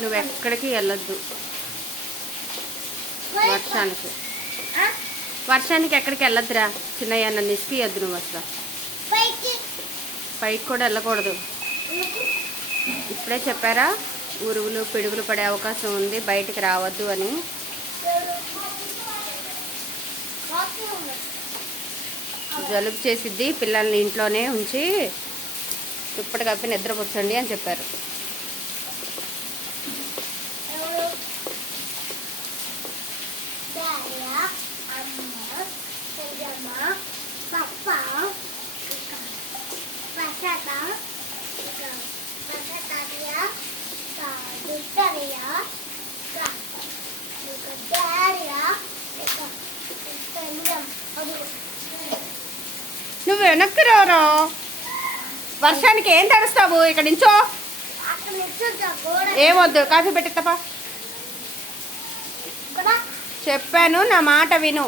నువ్వు ఎక్కడికి వెళ్ళొద్దు. వర్షానికి? వర్షానికి ఎక్కడికి వెళ్ళొద్దురా? చిన్నయ్య నన్ను ఇసుకియద్దు నువ్వు అసలు. పైకి కూడా వెళ్ళకూడదు. ఇప్పుడే చెప్పారా? ఉరువులు పిడుగులు పడే అవకాశం ఉంది. బయటికి రావద్దు అని. జలుబు చేసిద్ది. పిల్లల్ని ఇంట్లోనే ఉంచి దుప్పటి కప్పి నిద్రపుచ్చండి అని చెప్పారు. అమ్మ, పప్ప, నువ్వు వెనక్కి రారా? వర్షానికి ఏం తడుస్తావు? ఇక్కడ నుంచో ఏమొద్దు కాఫీ పెట్టిత్తపా కూడా చెప్పాను నా మాట విను.